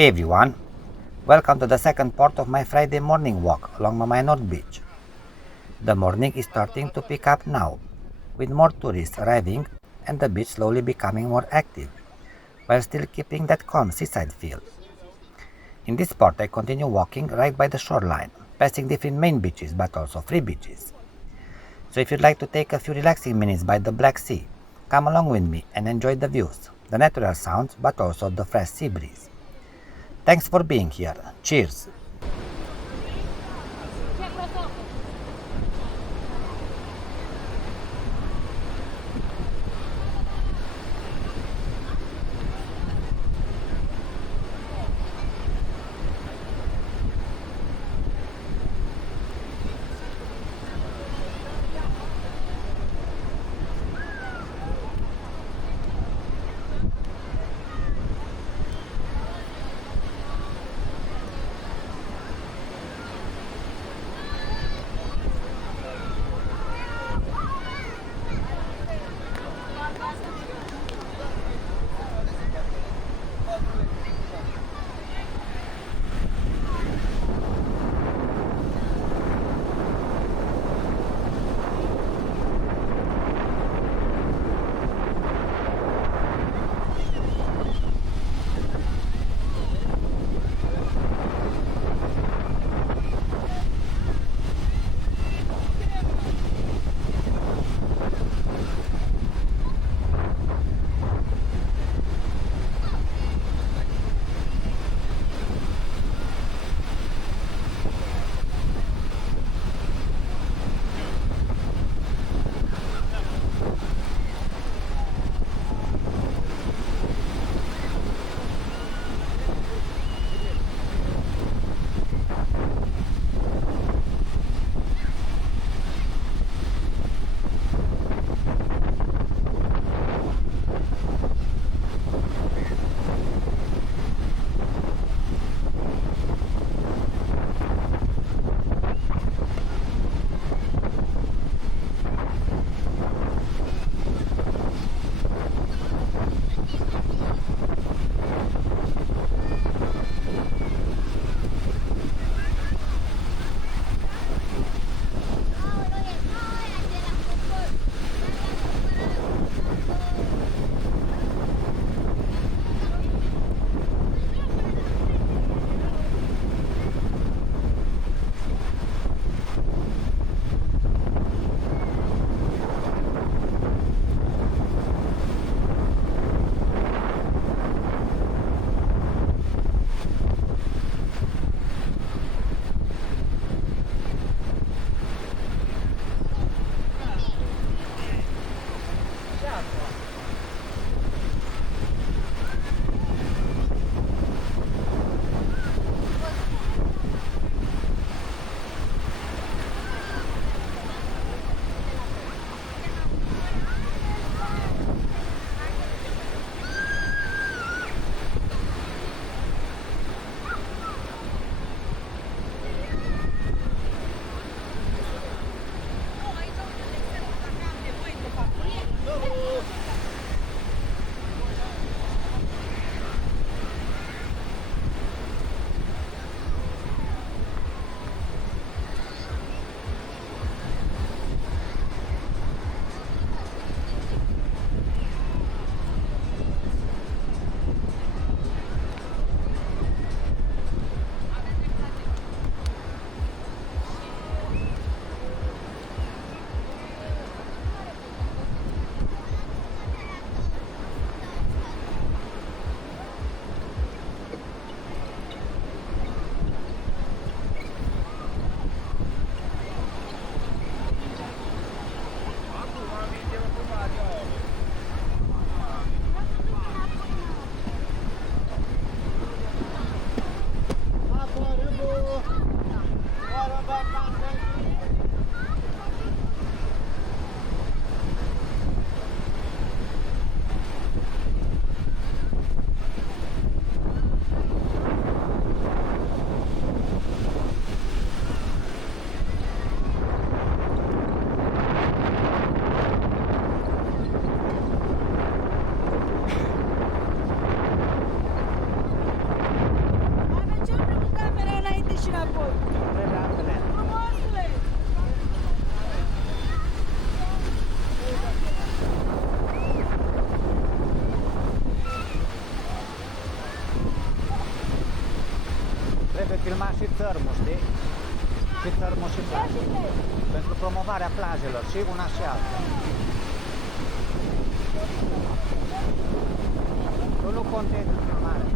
Hey everyone, welcome to the second part of my Friday morning walk along Mamaia Nord Beach. The morning is starting to pick up now, with more tourists arriving and the beach slowly becoming more active, while still keeping that calm seaside feel. In this part I continue walking right by the shoreline, passing different main beaches but also free beaches. So if you'd like to take a few relaxing minutes by the Black Sea, come along with me and enjoy the views, the natural sounds but also the fresh sea breeze. Thanks for being here. Cheers! și înapoi. Trebuie ambele. Frumoasele! Trebuie filmat și țărmul, știi? Și țărmul și plajă. Pentru promovarea plajelor, și una și alta. Tu nu contezi în filmare.